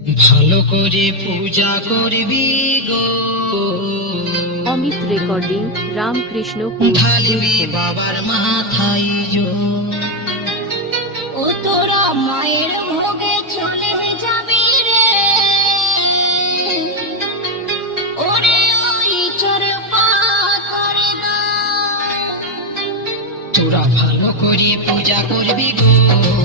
ভালো করে পূজা করবি গো। অমিত রেকর্ডিং রামকৃষ্ণ ঢালবি বাবার মাথায় জো। ও তোরা মায়ের ভোগে চলে যাবি রে। ওরে ওই চর করে না তোরা ভালো করে পূজা করবি গো।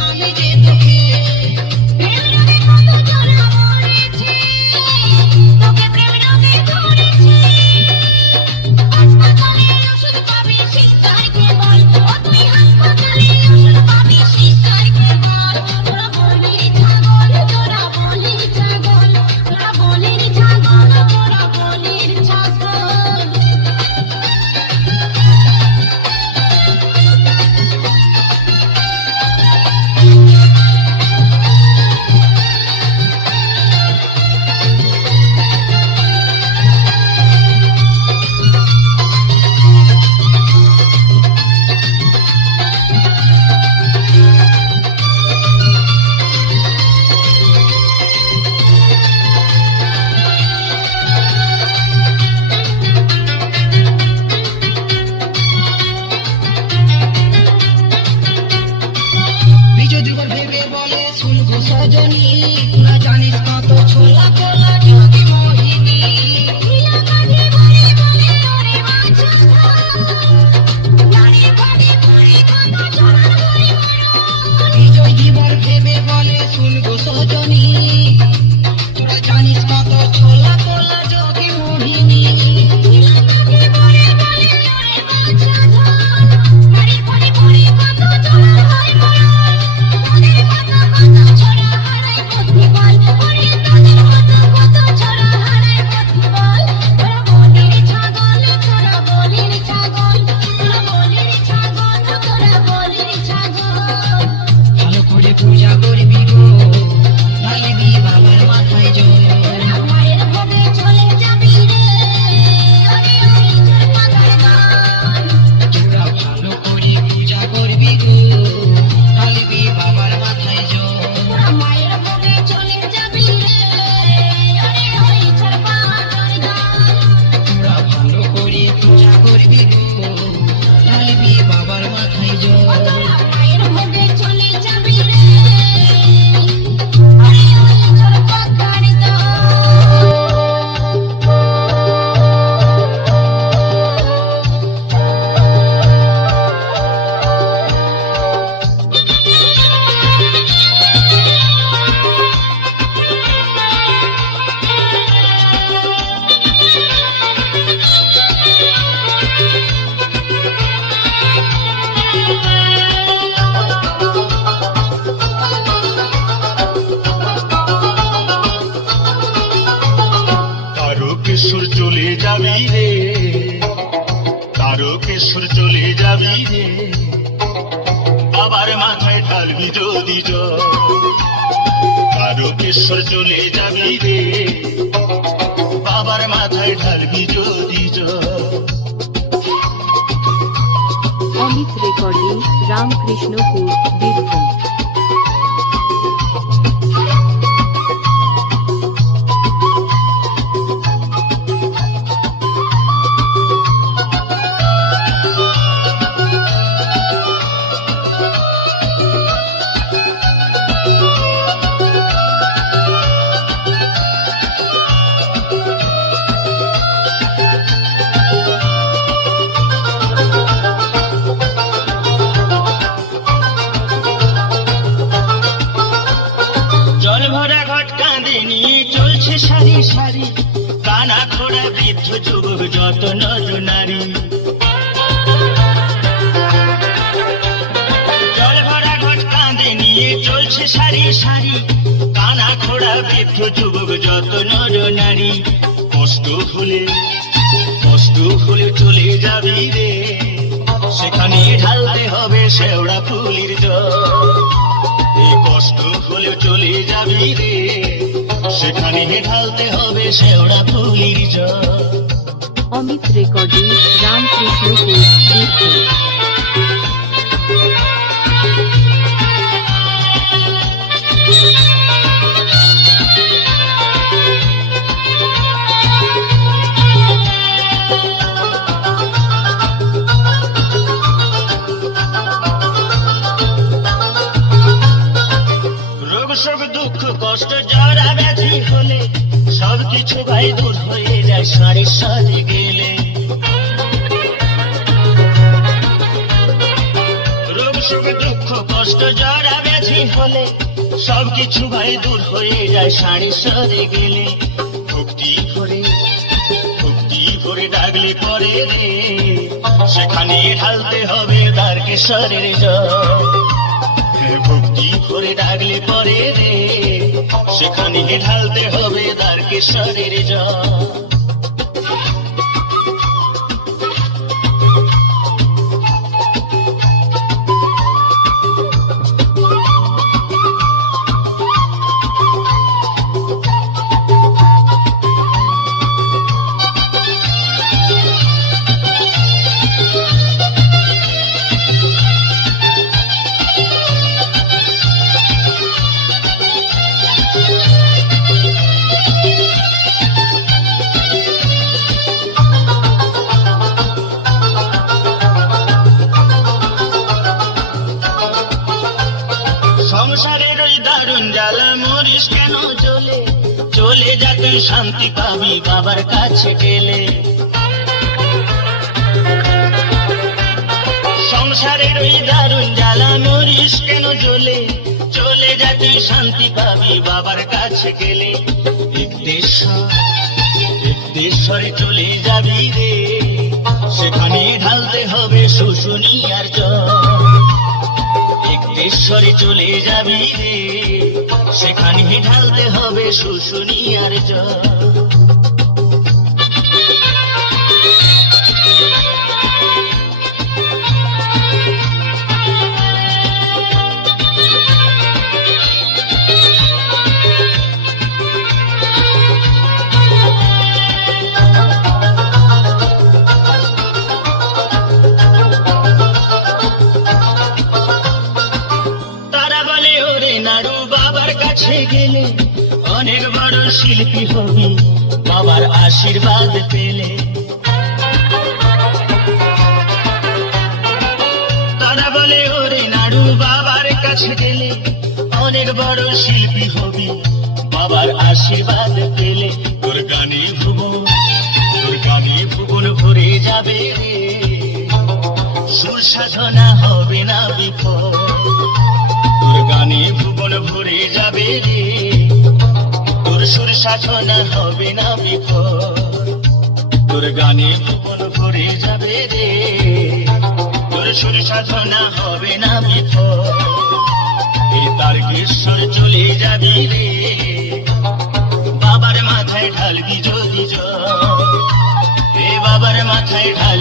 আমি যে যাবি রে আবার মাথায় ঢালবি যদি তারকেশ্বর চলে যাবি রে, বাবার মাথায় ঢালবি যদি অমিত রেকর্ডিং, রামকৃষ্ণপুর, বীরভূম। কানা বৃদ্ধ যুবক যত নর নারী। জল ভরা ঘট নিয়ে চলছে সারি সারি। কানা খোড়া বৃদ্ধ যুবক যত নর। কষ্ট হলে কষ্ট হলে চলে যাবি রে। সেখানে ঢালতে হবে শেওড়া ফুলের জল। কষ্ট হলে চলে যাবি রে। সেখানে ঢালতে হবে শেওড়া ফুলির জল। অমিত রেকর্ডিং রামকৃষ্ণপুর কিছু ভাই দূর হয়ে যায় সাড়ে সরে গেলে ভক্তি করে ভক্তি করে ডাকলে পরে রে। সেখানে ঢালতে হবে দ্বারকেশ্বরের জল। ভক্তি করে ডাকলে পরে রে। সেখানে ঢালতে হবে দ্বারকেশ্বরের জল। সংসারের ওই দারুণ জ্বালা মরিস কেন চলে? চলে যা তুই শান্তি পাবি বাবার কাছে গেলে। সংসারের ওই দারুণ জ্বালা মরিস কেন চলে? চলে শান্তি পাবি বাবার কাছে গেলে। চলে যাবি রে। সেখানে ঢালতে হবে শুশুনি আর জল ঈশ্বরে চলে যাবি রে। সেখানে ঢালতে হবে শুশুনিয়ার জল। বাবার কাছে গেলে অনেক বড় শিল্পী হবি, বাবার আশীর্বাদ পেলে। তারা বলে, ওরে নাড়ু বাবার কাছে গেলে অনেক বড় শিল্পী হবি, বাবার আশীর্বাদ পেলে। তোর গানে ভুবন, তোর গানে ভুবন ভরে যাবে সুর সাধনা হবে না ভুবন ভরে যাবে রে। তোর সুর সাধনা হবে না বিফল তোর গানে ভুবন ভরে যাবে রে। তোর সুর সাধনা হবে না বিফল এই তারকেশ্বর চলে যাবি রে। বাবার মাথায় ঢাল ঢালবি যদি জল। মাথায় ঢালবি